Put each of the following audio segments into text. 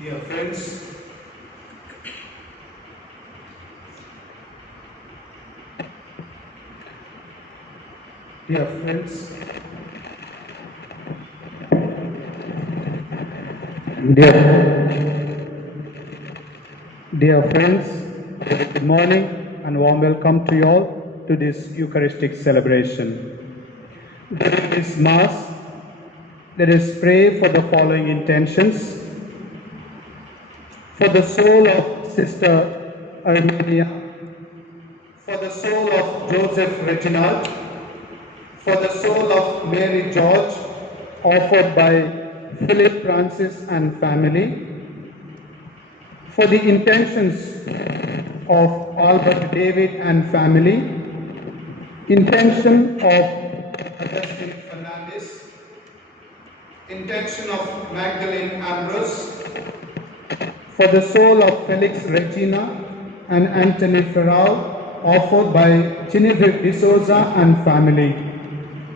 Dear friends, dear friends, dear, dear friends, good morning and warm welcome to you all to this Eucharistic celebration. During this Mass, let us pray for the following intentions. For the soul of Sister Armenia, for the soul of Joseph Reginald, for the soul of Mary George, offered by Philip Francis and family, for the intentions of Albert David and family, intention of Augustine Fernandez, intention of Magdalene Ambrose, for the soul of Felix Regina and Anthony Ferral, offered by Genevieve D'Souza and family.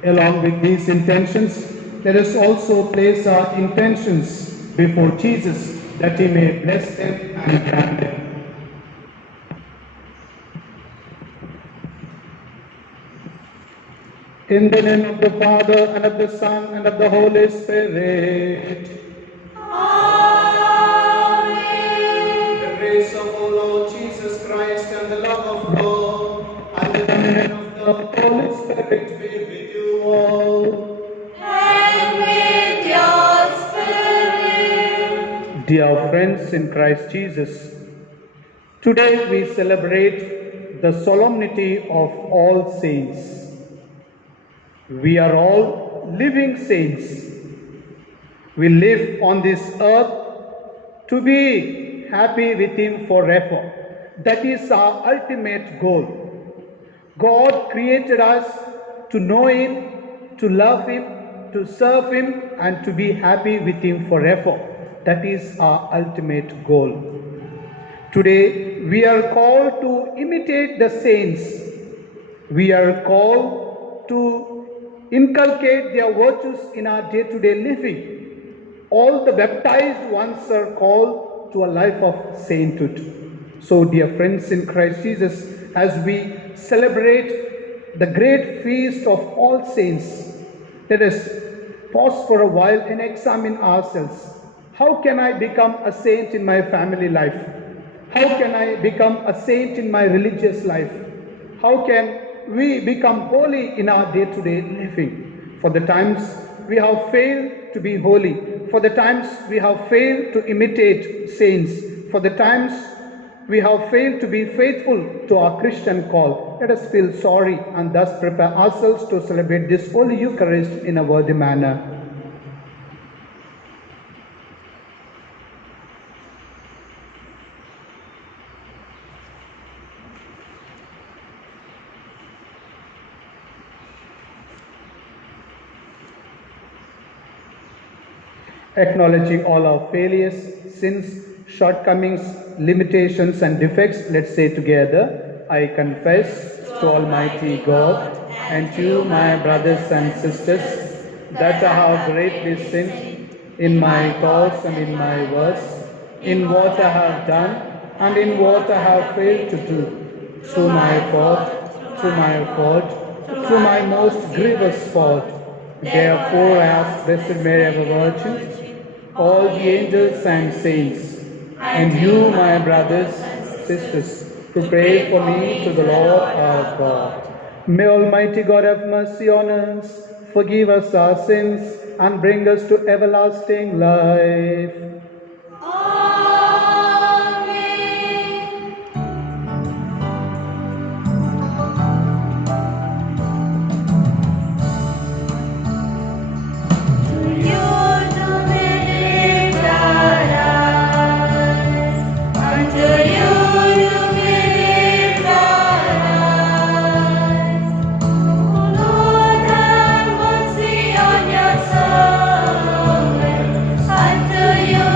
Along with these intentions, let us also place our intentions before Jesus, that he may bless them and grant them. In the name of the Father, and of the Son, and of the Holy Spirit. Amen. The grace of our Lord Jesus Christ, and the love of God, and the communion of the Holy Spirit be with you all. And with your spirit. Dear friends in Christ Jesus, today we celebrate the solemnity of All Saints. We are all living saints. We live on this earth to be happy with Him forever. That is our ultimate goal. God created us to know Him, to love Him, to serve Him, and to be happy with Him forever. That is our ultimate goal. Today, we are called to imitate the saints. We are called to inculcate their virtues in our day-to-day living. All the baptized ones are called to a life of sainthood. So, dear friends in Christ Jesus, as we celebrate the great feast of all saints, let us pause for a while and examine ourselves. How can I become a saint in my family life? How can I become a saint in my religious life? How can we become holy in our day-to-day living? For the times we have failed to be holy, for the times we have failed to imitate saints, for the times we have failed to be faithful to our Christian call, let us feel sorry and thus prepare ourselves to celebrate this Holy Eucharist in a worthy manner. Acknowledging all our failures, sins, shortcomings, limitations and defects, let's say together, I confess to Almighty God and to you, my brothers and sisters, that I have greatly sinned in my thoughts and in my words, in what I have done and in what I have failed to do, through my fault, through my most grievous fault. Therefore I ask Blessed Mary, ever Virgin, all the angels and saints, and you, my brothers and sisters, to pray for me to the Lord our God. May Almighty God have mercy on us, forgive us our sins, and bring us to everlasting life. To you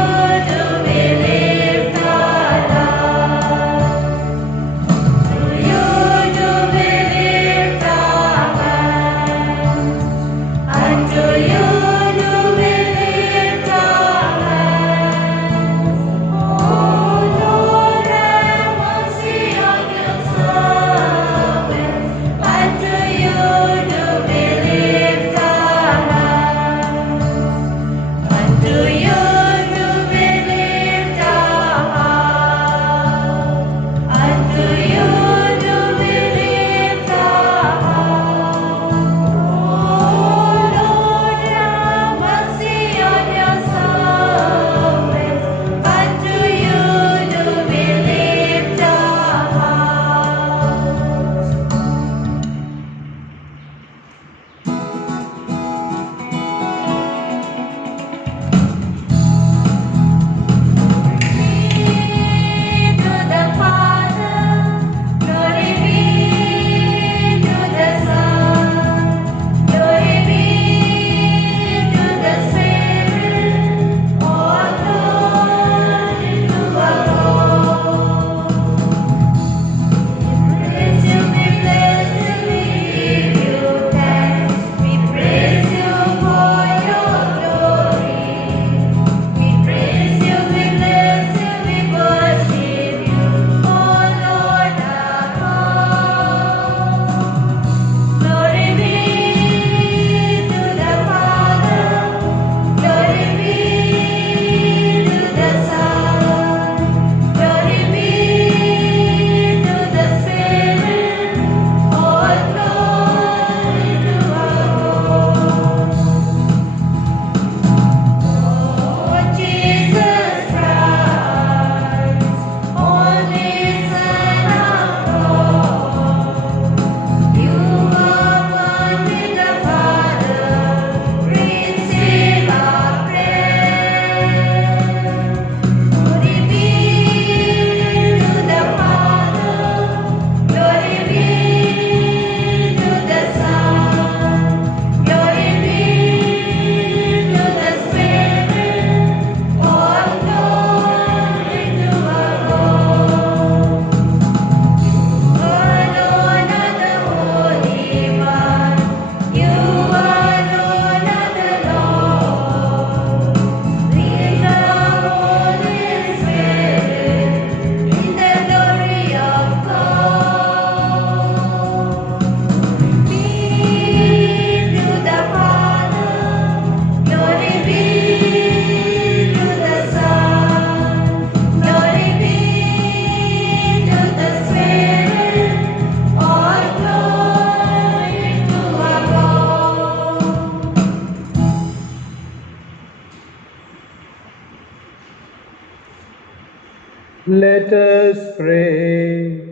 Let us pray.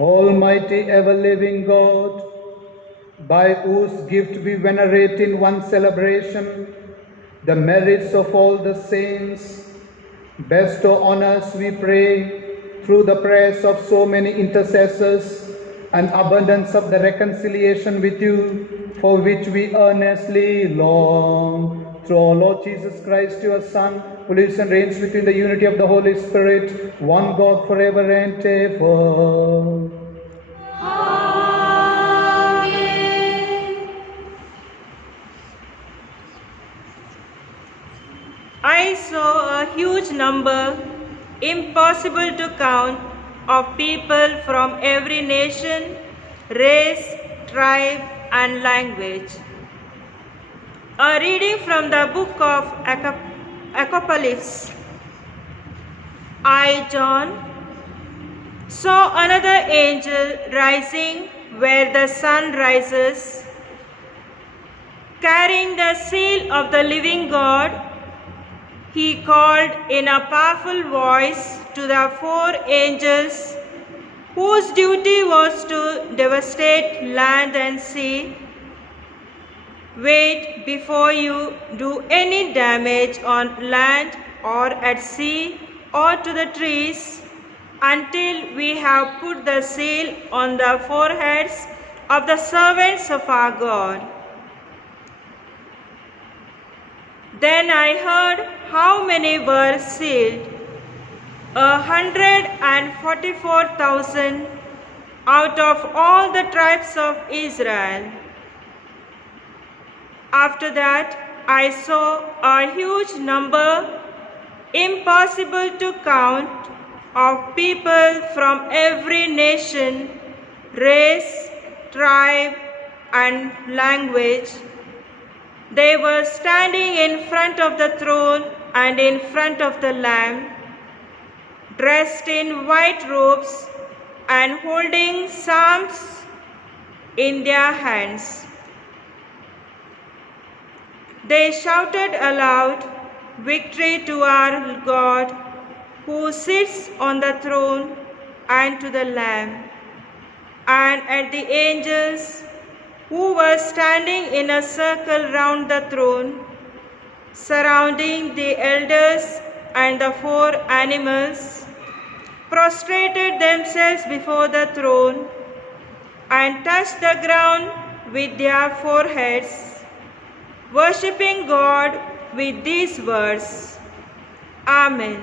Almighty ever-living God, by whose gift we venerate in one celebration the merits of all the saints, bestow on us, we pray, through the prayers of so many intercessors, an abundance of the reconciliation with you, for which we earnestly long. Through our Lord Jesus Christ, your Son, who lives and reigns between the unity of the Holy Spirit, one God forever and ever. Amen. I saw a huge number, impossible to count, of people from every nation, race, tribe, and language. A reading from the book of Apocalypse. I, John, saw another angel rising where the sun rises, carrying the seal of the living God. He called in a powerful voice to the four angels whose duty was to devastate land and sea. Wait before you do any damage on land or at sea or to the trees until we have put the seal on the foreheads of the servants of our God. Then I heard how many were sealed. 144,000 out of all the tribes of Israel. After that, I saw a huge number, impossible to count, of people from every nation, race, tribe, and language. They were standing in front of the throne and in front of the Lamb, dressed in white robes and holding psalms in their hands. They shouted aloud, "Victory to our God, who sits on the throne, and to the Lamb." And at the angels who were standing in a circle round the throne, surrounding the elders and the four animals, prostrated themselves before the throne and touched the ground with their foreheads, worshipping God with these words, Amen.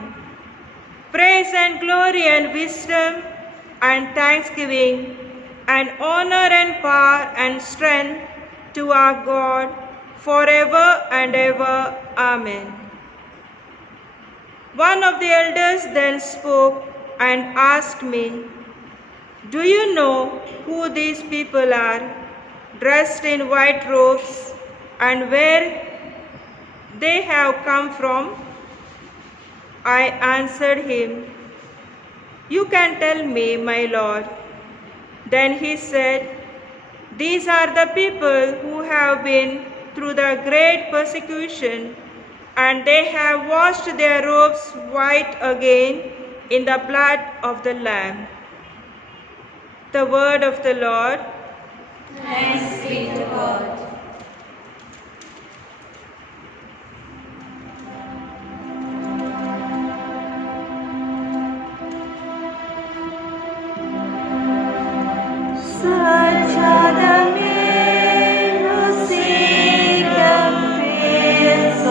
Praise and glory and wisdom and thanksgiving and honor and power and strength to our God forever and ever. Amen. One of the elders then spoke and asked me, "Do you know who these people are, dressed in white robes, and where they have come from?" I answered him, "You can tell me, my Lord." Then he said, "These are the people who have been through the great persecution, and they have washed their robes white again in the blood of the Lamb." The word of the Lord. Thanks be to God. Such are the men who seek your face, O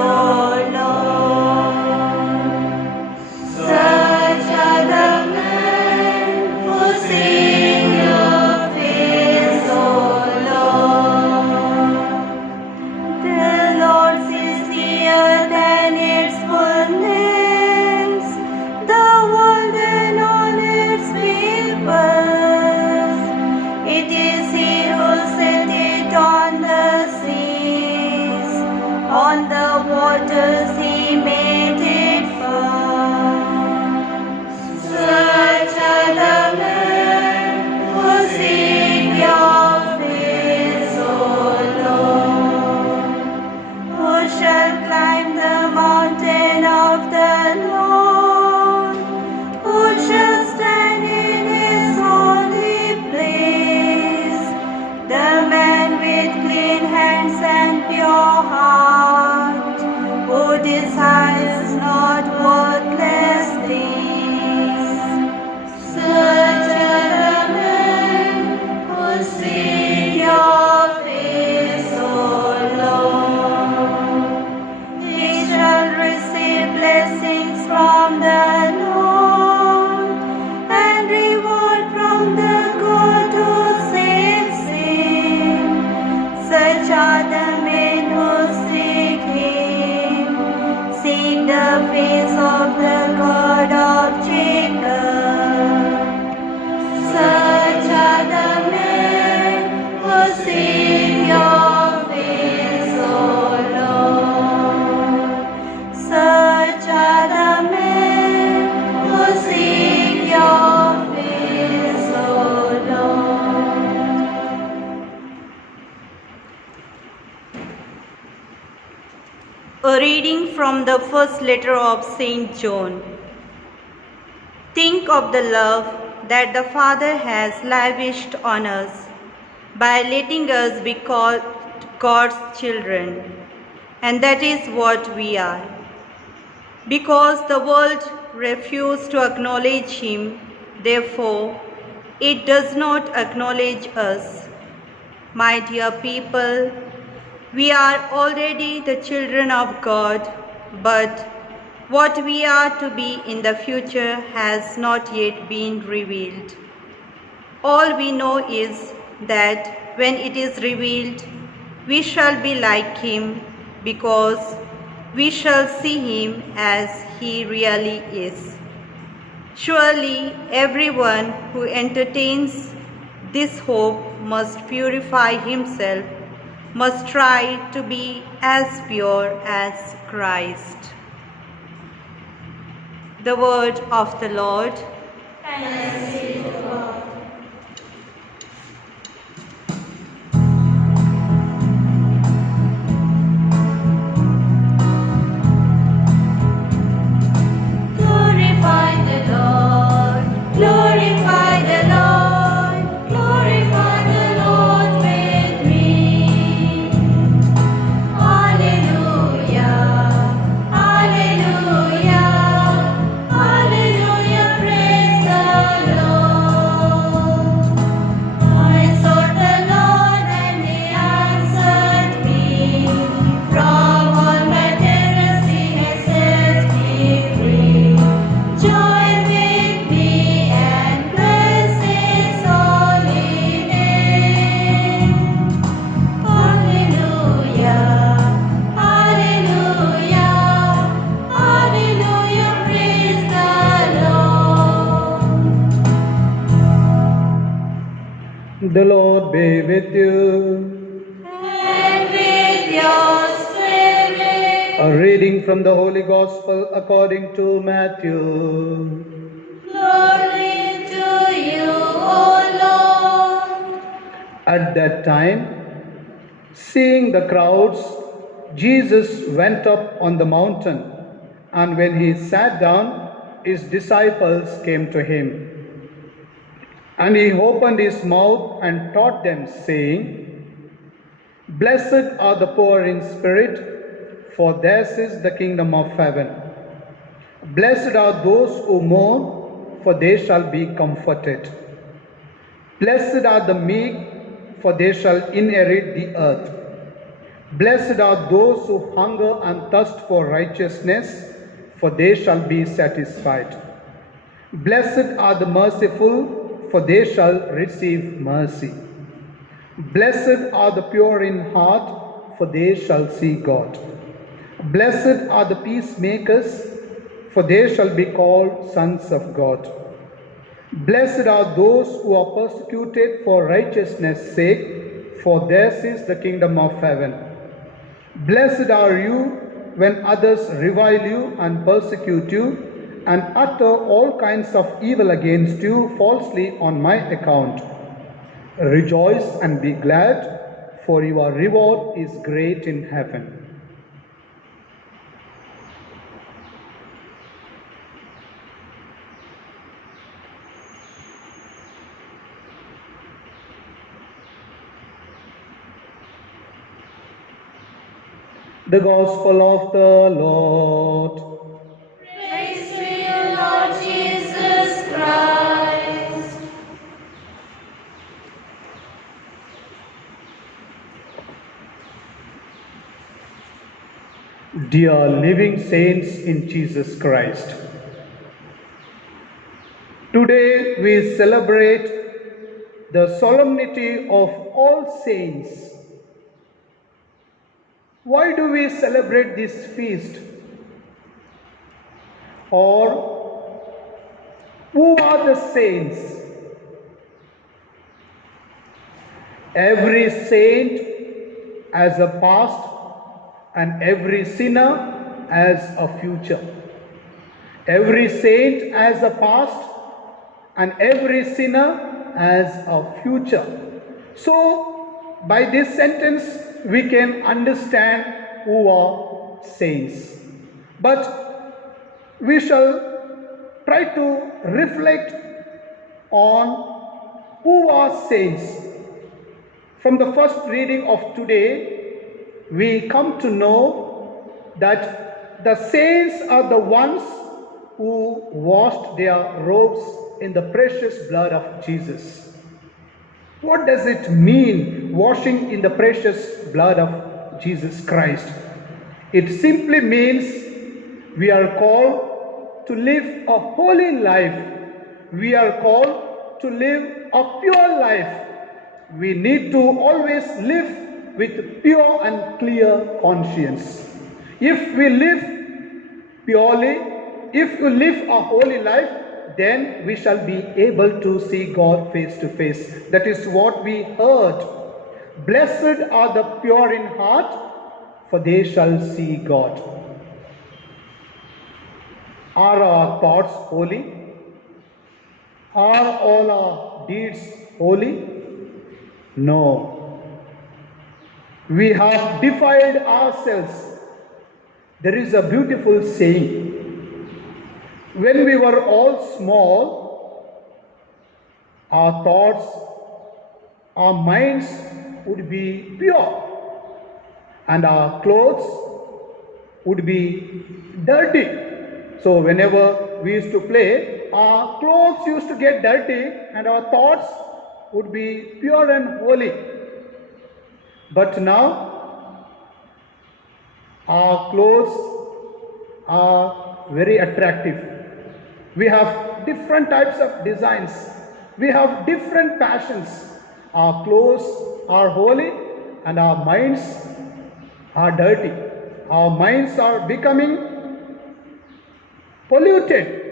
Lord. Such are the men who seek your face, O Lord. A reading from the first letter of Saint John. Think of the love that the Father has lavished on us by letting us be called God's children, and that is what we are. Because the world refused to acknowledge Him, therefore, it does not acknowledge us. My dear people, we are already the children of God, but what we are to be in the future has not yet been revealed. All we know is that when it is revealed, we shall be like Him, because we shall see Him as He really is. Surely everyone who entertains this hope must purify himself, must try to be as pure as Christ. The word of the Lord. Thanks be to God. Glorify the Lord, glorify the Lord, glorify the Lord with me. Hallelujah, hallelujah, hallelujah, praise the Lord. I sought the Lord and He answered me. From all my terrors He has set me free. Join with me and bless His holy name. Hallelujah, hallelujah, hallelujah, praise the Lord. The Lord be with you. And with your spirit, A reading from the Holy Gospel according to Matthew. glory to you, O Lord. At that time, seeing the crowds, Jesus went up on the mountain, and when he sat down, his disciples came to him. And he opened his mouth and taught them, saying, Blessed are the poor in spirit, for theirs is the kingdom of heaven. Blessed are those who mourn, for they shall be comforted. Blessed are the meek, for they shall inherit the earth. Blessed are those who hunger and thirst for righteousness, for they shall be satisfied. Blessed are the merciful, for they shall receive mercy. Blessed are the pure in heart, for they shall see God. Blessed are the peacemakers, for they shall be called sons of God. Blessed are those who are persecuted for righteousness' sake, for theirs is the kingdom of heaven. Blessed are you when others revile you and persecute you, and utter all kinds of evil against you falsely on my account. Rejoice and be glad, for your reward is great in heaven. The Gospel of the Lord. Praise to you, Lord Jesus Christ. Dear living saints in Jesus Christ, today we celebrate the solemnity of All Saints. Why do we celebrate this feast? Or who are the saints? Every saint has a past and every sinner has a future. Every saint has a past and every sinner has a future. So, by this sentence, we can understand who are saints. But we shall try to reflect on who are saints. From the first reading of today, we come to know that the saints are the ones who washed their robes in the precious blood of Jesus. What does it mean, washing in the precious blood of Jesus Christ? It simply means we are called to live a holy life. We are called to live a pure life. We need to always live with pure and clear conscience. If we live purely, if we live a holy life, then we shall be able to see God face to face. That is what we heard. Blessed are the pure in heart, for they shall see God. Are our thoughts holy? Are all our deeds holy? No. We have defiled ourselves. There is a beautiful saying. When we were all small, our thoughts, our minds would be pure, and our clothes would be dirty. So whenever we used to play, our clothes used to get dirty and our thoughts would be pure and holy. But now, our clothes are very attractive. We have different types of designs. We have different passions. Our clothes are holy and our minds are dirty. Our minds are becoming polluted.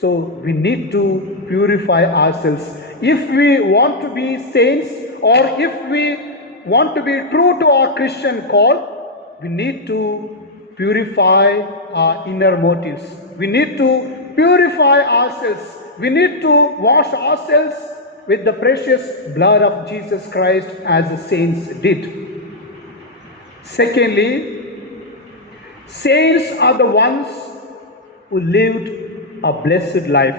So we need to purify ourselves. If we want to be saints, or if we want to be true to our Christian call, we need to purify our inner motives. We need to purify ourselves. We need to wash ourselves with the precious blood of Jesus Christ as the saints did. Secondly, saints are the ones who lived a blessed life.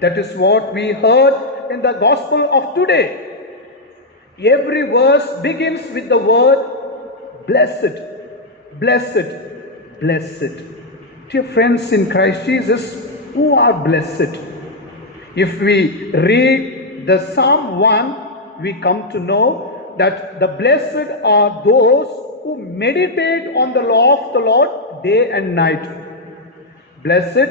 That is what we heard in the gospel of today. Every verse begins with the word blessed, blessed, blessed. Dear friends in Christ Jesus, who are blessed? If we read the Psalm 1, we come to know that the blessed are those who meditate on the law of the Lord day and night. Blessed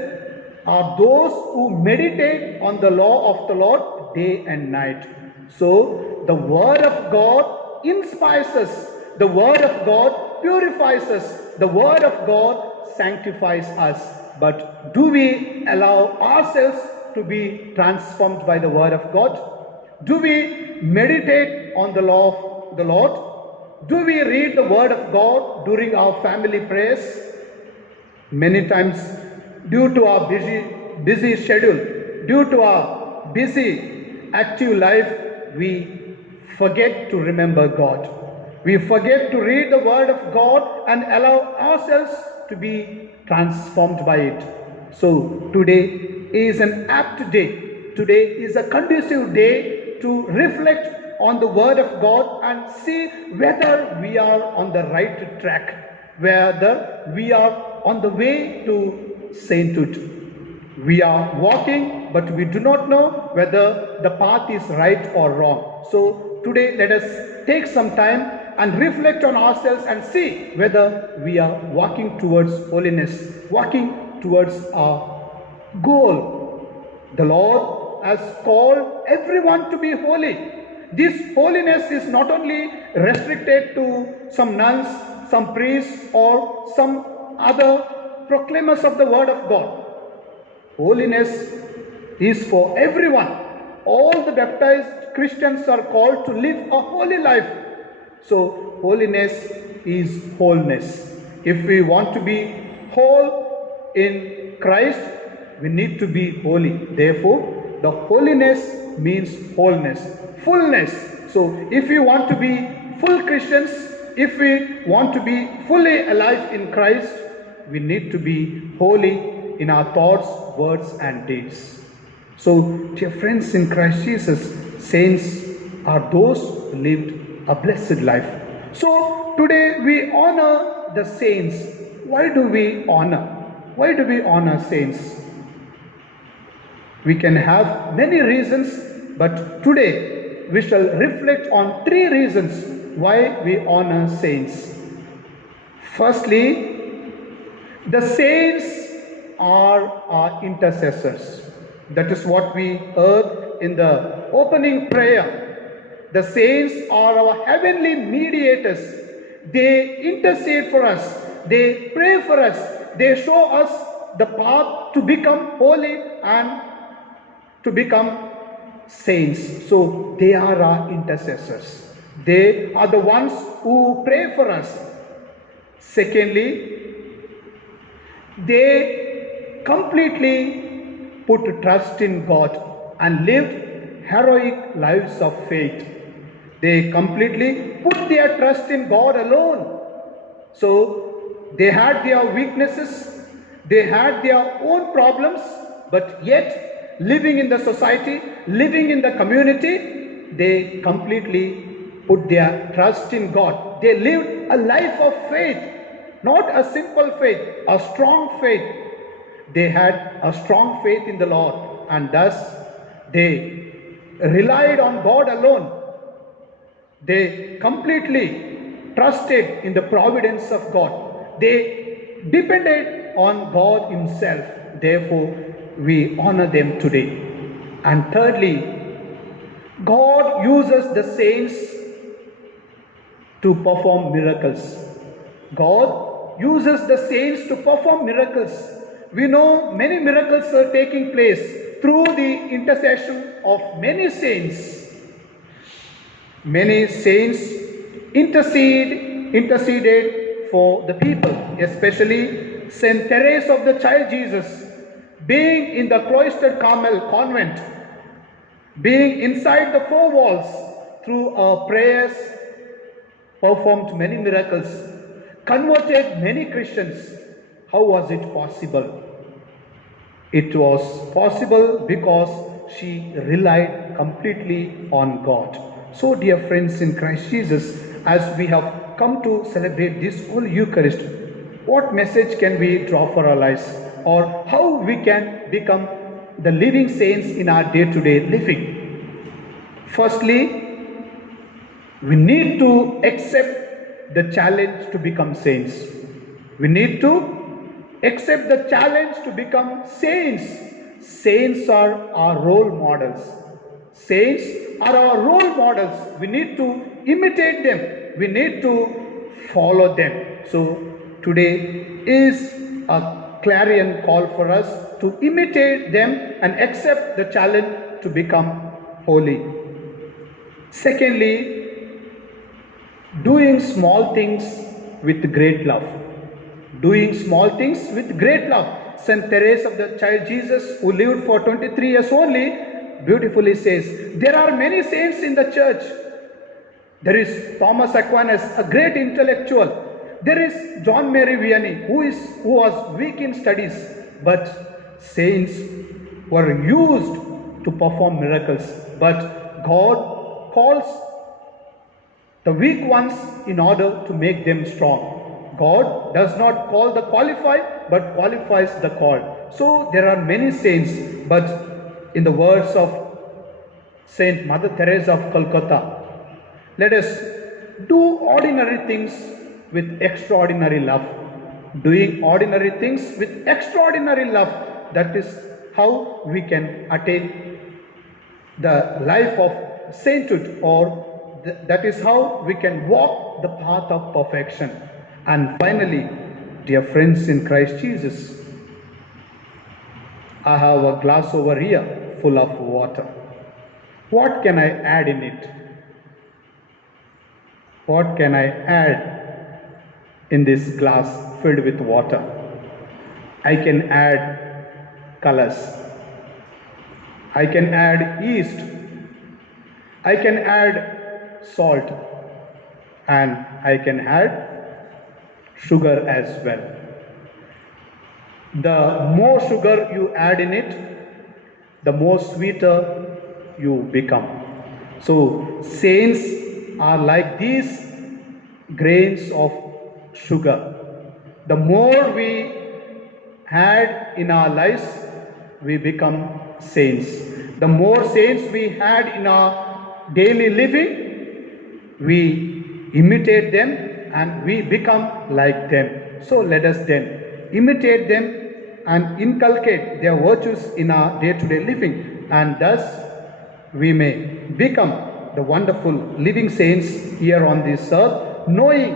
are those who meditate on the law of the Lord day and night. So the word of God inspires us. The word of God purifies us. The word of God sanctifies us. But do we allow ourselves to be transformed by the word of God? Do we meditate on the law of the Lord? Do we read the word of God during our family prayers? Many times, due to our busy schedule, due to our busy active life, we forget to remember God. We forget to read the word of God and allow ourselves to be transformed by it. So today is an apt day. Today is a conducive day to reflect on the word of God and see whether we are on the right track, whether we are on the way to sainthood. We are walking, but we do not know whether the path is right or wrong. So today let us take some time and reflect on ourselves and see whether we are walking towards holiness, walking towards our goal. The Lord has called everyone to be holy. This holiness is not only restricted to some nuns, some priests, or some other proclaimers of the word of God. Holiness is for everyone. All the baptized Christians are called to live a holy life. So holiness is wholeness. If we want to be whole in Christ, we need to be holy. Therefore, the holiness means wholeness, fullness. So if we want to be full Christians, if we want to be fully alive in Christ, we need to be holy in our thoughts, words, and deeds. So, dear friends in Christ Jesus, saints are those who lived a blessed life. So, today we honor the saints. Why do we honor? Why do we honor saints? We can have many reasons, but today we shall reflect on 3 reasons why we honor saints. Firstly, the saints are our intercessors. That is what we heard in the opening prayer. The saints are our heavenly mediators. They intercede for us. They pray for us. They show us the path to become holy and to become saints. So they are our intercessors. They are the ones who pray for us. Secondly, they completely put trust in God and lived heroic lives of faith. They completely put their trust in God alone. So they had their weaknesses, they had their own problems, but yet living in the society, living in the community, they completely put their trust in God. They lived a life of faith. Not a simple faith, a strong faith. They had a strong faith in the Lord, and thus they relied on God alone. They completely trusted in the providence of God. They depended on God Himself. Therefore, we honor them today. And thirdly, God uses the saints to perform miracles. God uses the saints to perform miracles. We know many miracles are taking place through the intercession of many saints. Many saints interceded for the people, especially Saint Therese of the Child Jesus, being in the cloistered Carmel convent, being inside the 4 walls, through her prayers, performed many miracles, converted many Christians. How was it possible? It was possible because she relied completely on God. So, dear friends in Christ Jesus, as we have come to celebrate this Holy Eucharist, what message can we draw for our lives? Or how we can become the living saints in our day-to-day living? Firstly, we need to accept the challenge to become saints. We need to accept the challenge to become saints. Saints are our role models. Saints are our role models. We need to imitate them. We need to follow them. So today is a clarion call for us to imitate them and accept the challenge to become holy. Secondly, doing small things with great love. Doing small things with great love. Saint Therese of the Child Jesus, who lived for 23 years only, beautifully says, there are many saints in the church. There is Thomas Aquinas, a great intellectual. There is John Mary Vianney, who was weak in studies. But saints were used to perform miracles. But God calls the weak ones in order to make them strong. God does not call the qualified, but qualifies the called. So there are many saints, but in the words of Saint Mother Teresa of Calcutta, let us do ordinary things with extraordinary love. Doing ordinary things with extraordinary love, that is how we can attain the life of sainthood, or that is how we can walk the path of perfection. And finally, dear friends in Christ Jesus, I have a glass over here full of water. What can I add in it? What can I add in this glass filled with water? I can add colors. I can add yeast. I can add salt. and I can add sugar as well. The more sugar you add in it, the more sweeter you become. So saints are like these grains of sugar. The more we add in our lives, we become saints. The more saints we had in our daily living, we imitate them and we become like them. So let us then imitate them and inculcate their virtues in our day-to-day living, and thus we may become the wonderful living saints here on this earth, knowing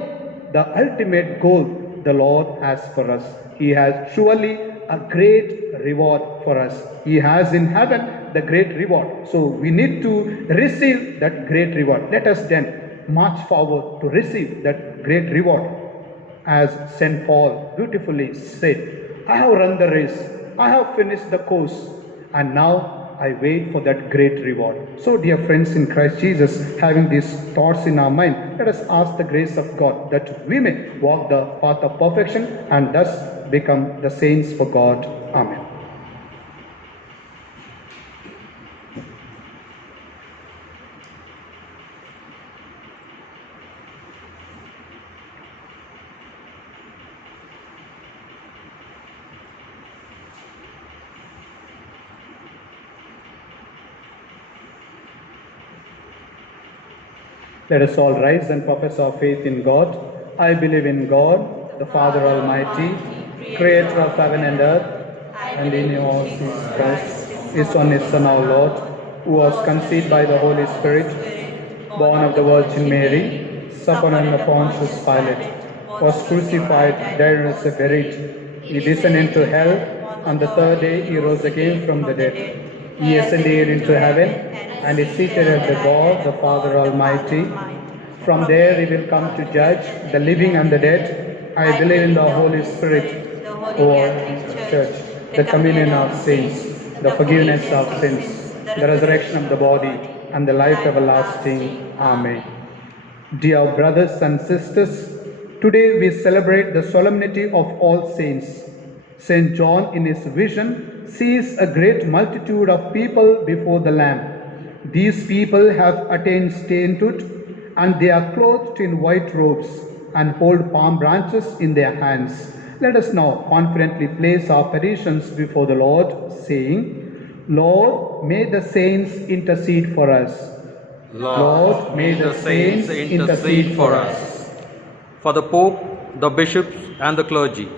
the ultimate goal the Lord has for us. He has surely a great reward for us. He has in heaven the great reward. So we need to receive that great reward. Let us then march forward to receive that great reward. As St. Paul beautifully said, I have run the race, I have finished the course, and now I wait for that great reward. So dear friends in Christ Jesus, having these thoughts in our mind, let us ask the grace of God that we may walk the path of perfection and thus become the saints for God. Amen. Let us all rise and profess our faith in God. I believe in God, the Father Almighty, creator of heaven and earth, and in all Jesus Christ, his Son, our Lord, who was conceived by the Holy Spirit, born of the Virgin Mary, suffered under Pontius Pilate, was crucified, died and was buried. He descended into hell. On the third day he rose again from the dead. He ascended into heaven and is seated at the God, the Father Almighty. From there he will come to judge the living and the dead. I believe in the Holy Spirit, the Holy Church, the communion of saints, the forgiveness of sins, the resurrection of the body, and the life everlasting. Amen. Dear brothers and sisters, today we celebrate the solemnity of All Saints. St. John in his vision sees a great multitude of people before the Lamb. These people have attained sainthood, and they are clothed in white robes and hold palm branches in their hands. Let us now confidently place our petitions before the Lord, saying, Lord, may the saints intercede for us. Lord, may the saints intercede for us. For the Pope, the bishops, and the clergy,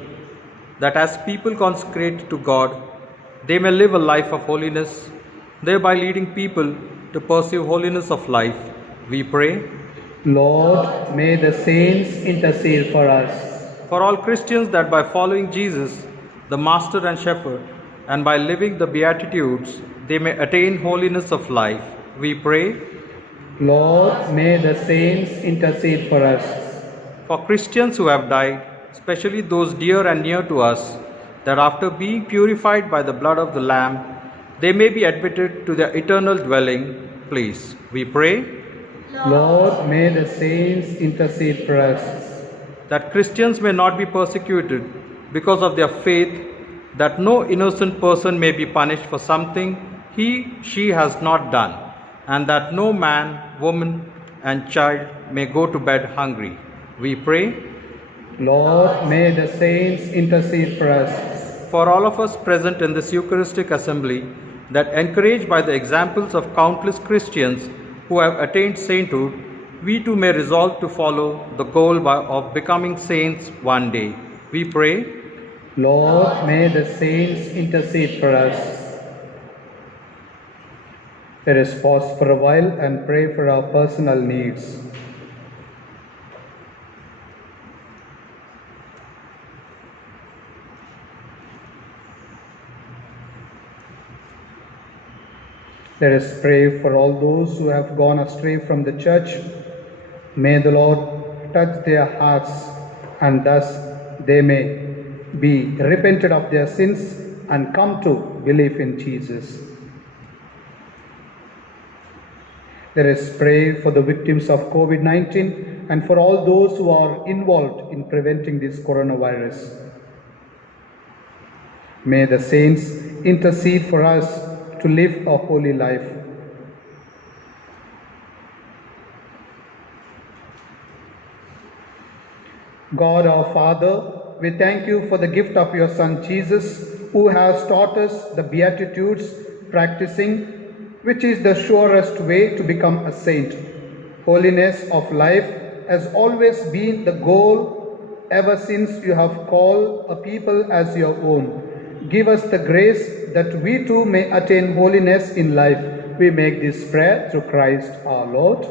that as people consecrate to God, they may live a life of holiness, thereby leading people to pursue holiness of life, we pray. Lord, may the saints intercede for us. For all Christians, that by following Jesus, the Master and Shepherd, and by living the Beatitudes, they may attain holiness of life, we pray. Lord, may the saints intercede for us. For Christians who have died, especially those dear and near to us, that after being purified by the blood of the Lamb, they may be admitted to their eternal dwelling place, we pray. Lord, may the saints intercede for us. That Christians may not be persecuted because of their faith, that no innocent person may be punished for something she has not done, and that no man, woman, and child may go to bed hungry, we pray. Lord, may the saints intercede for us. For all of us present in this Eucharistic assembly, that encouraged by the examples of countless Christians who have attained sainthood, we too may resolve to follow the goal of becoming saints one day, we pray. Lord, may the saints intercede for us. Let us pause for a while and pray for our personal needs. Let us pray for all those who have gone astray from the Church. May the Lord touch their hearts, and thus they may be repented of their sins and come to believe in Jesus. Let us pray for the victims of COVID-19 and for all those who are involved in preventing this coronavirus. May the saints intercede for us to live a holy life. God our Father, we thank you for the gift of your Son Jesus, who has taught us the Beatitudes, practicing which is the surest way to become a saint. Holiness of life has always been the goal ever since you have called a people as your own. Give us the grace that we too may attain holiness in life. We make this prayer through Christ our Lord.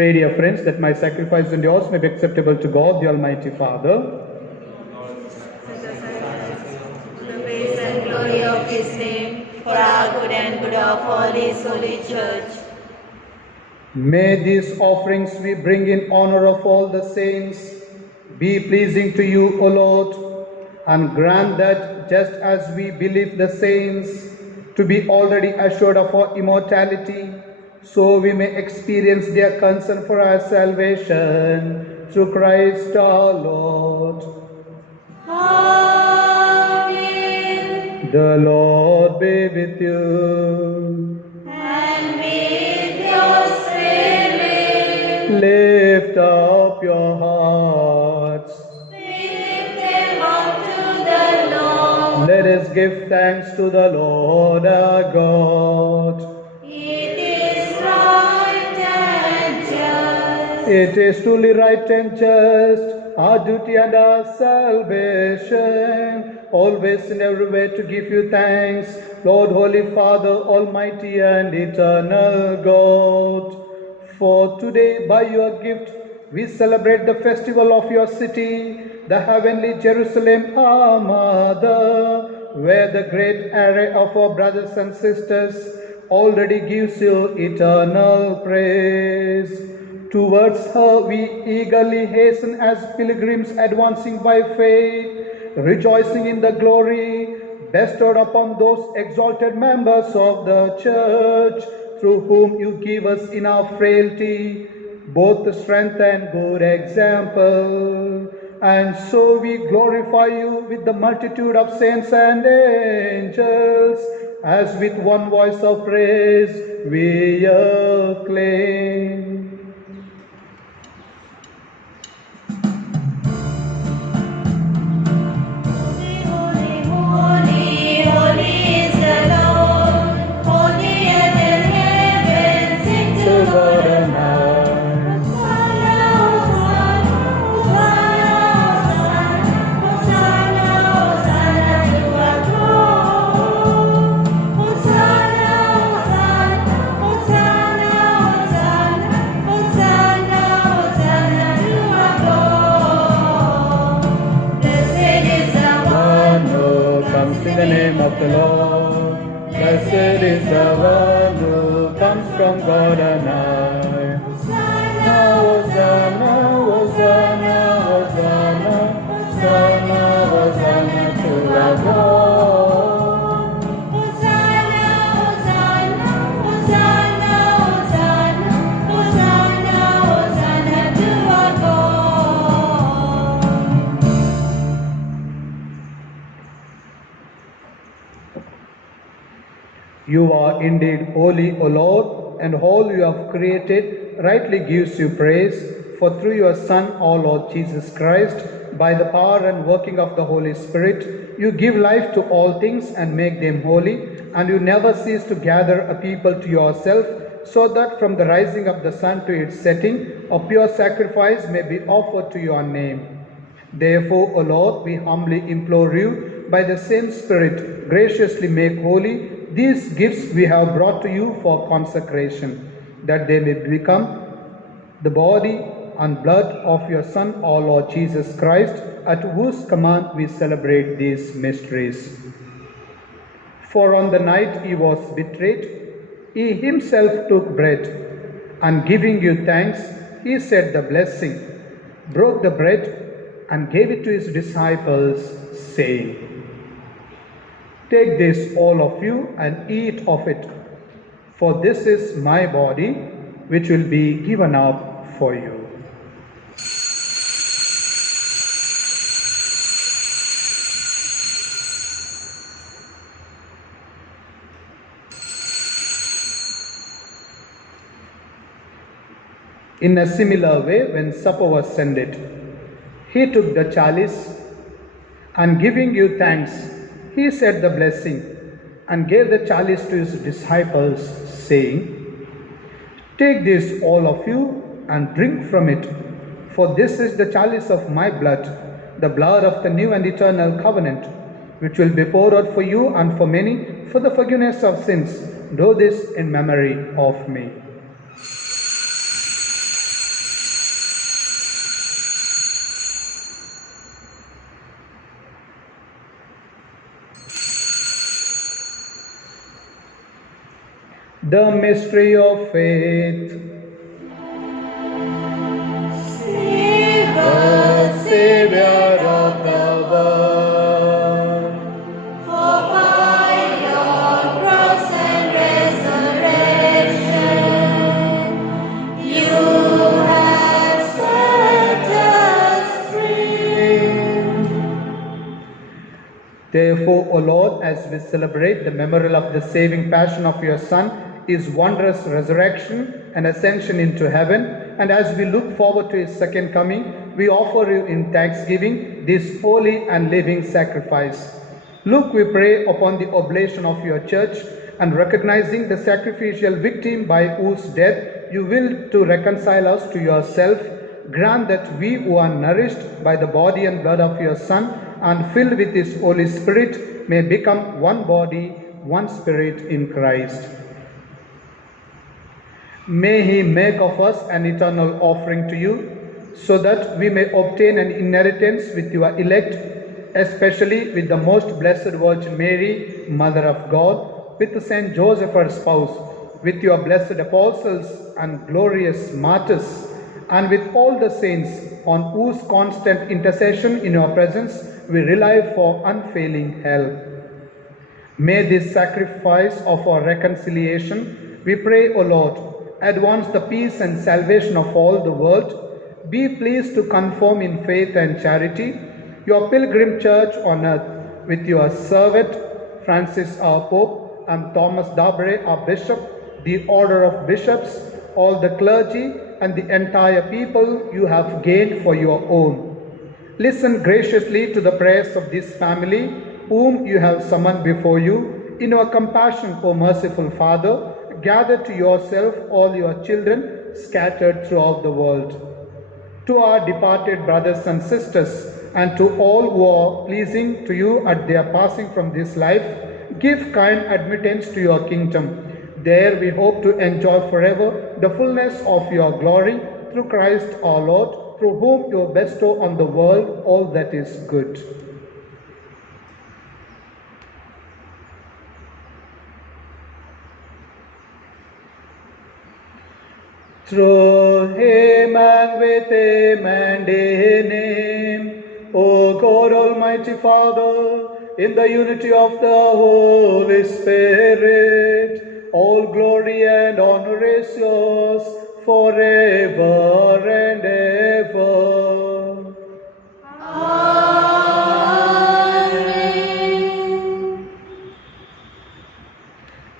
Pray, dear friends, that my sacrifice and yours may be acceptable to God, the Almighty Father. The praise and glory of His name, for our good and good of all His holy church. May these offerings we bring in honor of all the saints be pleasing to you, O Lord, and grant that just as we believe the saints to be already assured of our immortality, so we may experience their concern for our salvation through Christ our Lord. Amen. The Lord be with you. And with your spirit. Lift up your hearts. We lift them up to the Lord. Let us give thanks to the Lord our God. It is truly right and just, our duty and our salvation, always and everywhere to give you thanks, Lord, Holy Father, Almighty and eternal God. For today, by your gift, we celebrate the festival of your city, the heavenly Jerusalem, our Mother, where the great array of our brothers and sisters already gives you eternal praise. Towards her we eagerly hasten as pilgrims advancing by faith, rejoicing in the glory bestowed upon those exalted members of the Church, through whom you give us in our frailty both the strength and good example. And so we glorify you with the multitude of saints and angels, as with one voice of praise we acclaim. Blessed is the one who comes from God on high. Hosanna, Hosanna, Hosanna, Hosanna, Hosanna to our God. Hosanna, Hosanna, Hosanna, Hosanna, Hosanna, Hosanna to our God. You are indeed holy, O Lord, and all you have created rightly gives you praise. For through your Son, our Lord Jesus Christ, by the power and working of the Holy Spirit, you give life to all things and make them holy, and you never cease to gather a people to yourself, so that from the rising of the sun to its setting, a pure sacrifice may be offered to your name. Therefore, O Lord, we humbly implore you, by the same Spirit, graciously make holy these gifts we have brought to you for consecration, that they may become the body and blood of your Son, our Lord Jesus Christ, at whose command we celebrate these mysteries. For on the night he was betrayed, he himself took bread, and giving you thanks, he said the blessing, broke the bread, and gave it to his disciples, saying, "Take this, all of you, and eat of it, for this is my body, which will be given up for you." In a similar way, when supper was ended, he took the chalice, and giving you thanks, he said the blessing, and gave the chalice to his disciples, saying, "Take this, all of you, and drink from it, for this is the chalice of my blood, the blood of the new and eternal covenant, which will be poured out for you and for many for the forgiveness of sins. Do this in memory of me." The mystery of faith. Save The us, Savior of the world. for by your cross and resurrection, you have set us free. Therefore, O Lord, as we celebrate the memorial of the saving passion of your Son, his wondrous resurrection and ascension into heaven, and as we look forward to his second coming, we offer you in thanksgiving this holy and living sacrifice. Look, we pray, upon the oblation of your church, and recognizing the sacrificial victim by whose death you willed to reconcile us to yourself, grant that we who are nourished by the body and blood of your Son and filled with his Holy Spirit may become one body, one spirit in Christ. May he make of us an eternal offering to you, so that we may obtain an inheritance with your elect, especially with the most blessed Virgin Mary, Mother of God, with Saint Joseph her spouse, with your blessed apostles and glorious martyrs, and with all the saints on whose constant intercession in your presence we rely for unfailing help. May this sacrifice of our reconciliation, we pray, O Lord, advance the peace and salvation of all the world. Be pleased to conform in faith and charity your pilgrim church on earth, with your servant Francis our Pope and Thomas Dabre our Bishop, the order of bishops, all the clergy, and the entire people you have gained for your own. Listen graciously to the prayers of this family, whom you have summoned before you. In your compassion, O merciful Father, gather to yourself all your children scattered throughout the world. To our departed brothers and sisters, and to all who are pleasing to you at their passing from this life, give kind admittance to your kingdom. There we hope to enjoy forever the fullness of your glory, through Christ our Lord, through whom you bestow on the world all that is good. Through him and with him and in him, O God Almighty Father, in the unity of the Holy Spirit, all glory and honor is yours forever and ever.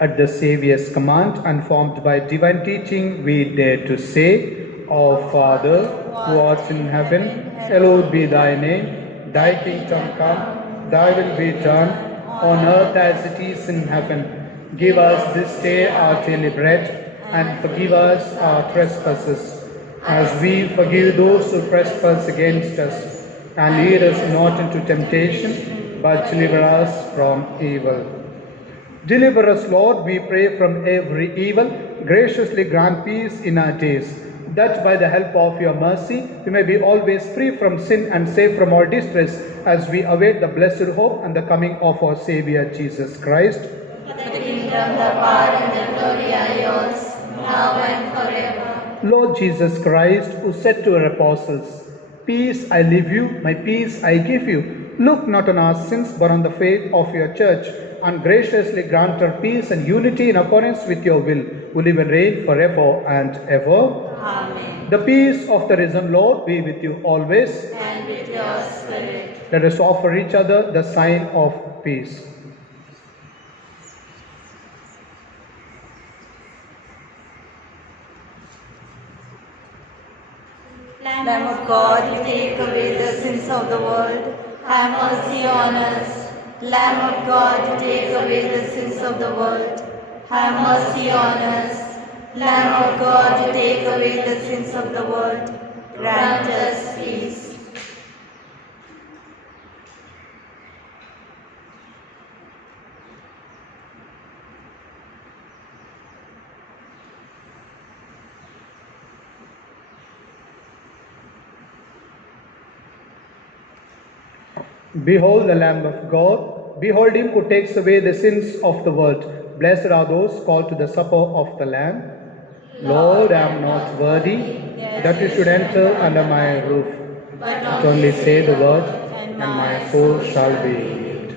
At the Saviour's command, informed by divine teaching, we dare to say, Our Father, who art in heaven, hallowed be thy name. Thy kingdom come, thy will be done, on earth as it is in heaven. Give us this day our daily bread, and forgive us our trespasses, as we forgive those who trespass against us. And lead us not into temptation, but deliver us from evil. Deliver us, Lord, we pray, from every evil. Graciously grant peace in our days, that by the help of your mercy we may be always free from sin and safe from all distress, as we await the blessed hope and the coming of our Saviour Jesus Christ. The kingdom, the power, and the glory are yours, now and forever. Lord Jesus Christ, who said to your apostles, Peace I leave you, my peace I give you, look not on our sins but on the faith of your church, and graciously grant her peace and unity in accordance with your will, who live and reign forever and ever. Amen. The peace of the risen Lord be with you always. And with your spirit. Let us offer each other the sign of peace. Lamb of God, you take away the sins of the world, have mercy on us. Lamb of God, you take away the sins of the world, have mercy on us. Lamb of God, you take away the sins of the world, grant us peace. Behold the Lamb of God. Behold him who takes away the sins of the world. Blessed are those called to the supper of the Lamb. Lord, I am not worthy that you should enter under my roof, but only say the word, and my soul shall be healed.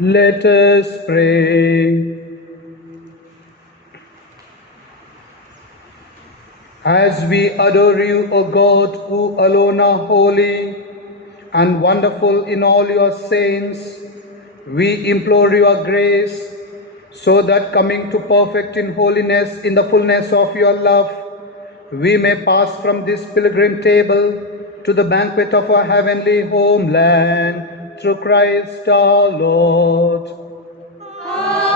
Let us pray. As we adore you, O God, who alone are holy and wonderful in all your saints, we implore your grace, so that coming to perfect in holiness in the fullness of your love, we may pass from this pilgrim table to the banquet of our heavenly homeland, through Christ our Lord. Amen.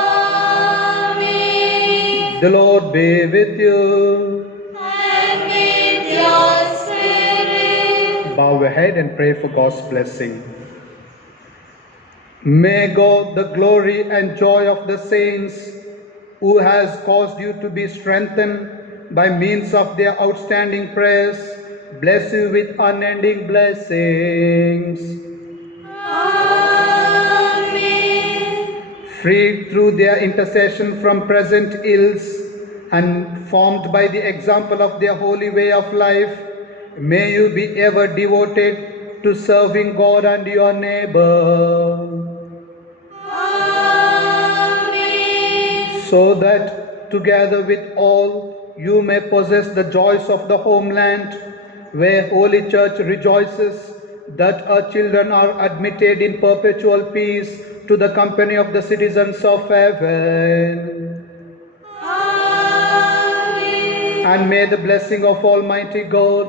The Lord be with you. And with your spirit. Bow your head and pray for God's blessing. May God, the glory and joy of the saints, who has caused you to be strengthened by means of their outstanding prayers, bless you with unending blessings. Amen. Freed through their intercession from present ills and formed by the example of their holy way of life, may you be ever devoted to serving God and your neighbor. Amen. So that together with all you may possess the joys of the homeland, where Holy Church rejoices that her children are admitted in perpetual peace to the company of the citizens of heaven. Amen. And may the blessing of Almighty God,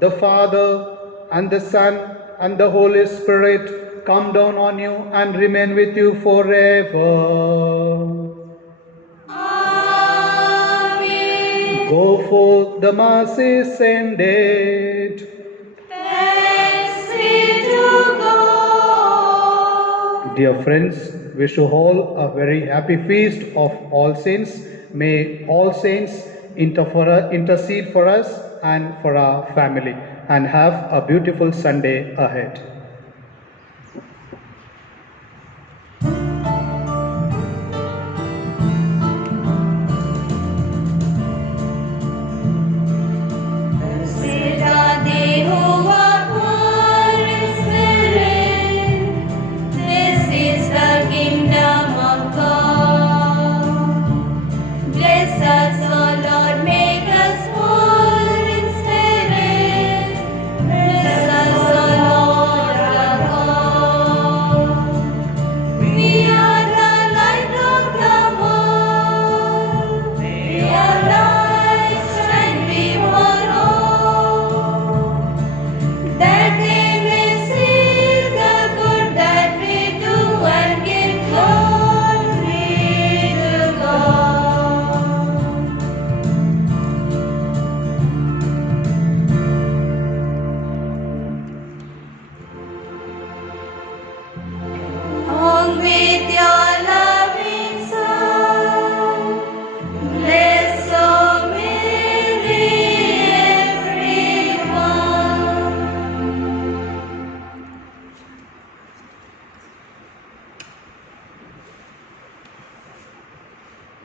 the Father, and the Son, and the Holy Spirit come down on you and remain with you forever. Amen. Go forth, the Mass is ended. Thanks be to God. Dear friends, wish you all a very happy feast of All Saints. May all saints intercede for us and for our family, and have a beautiful Sunday ahead.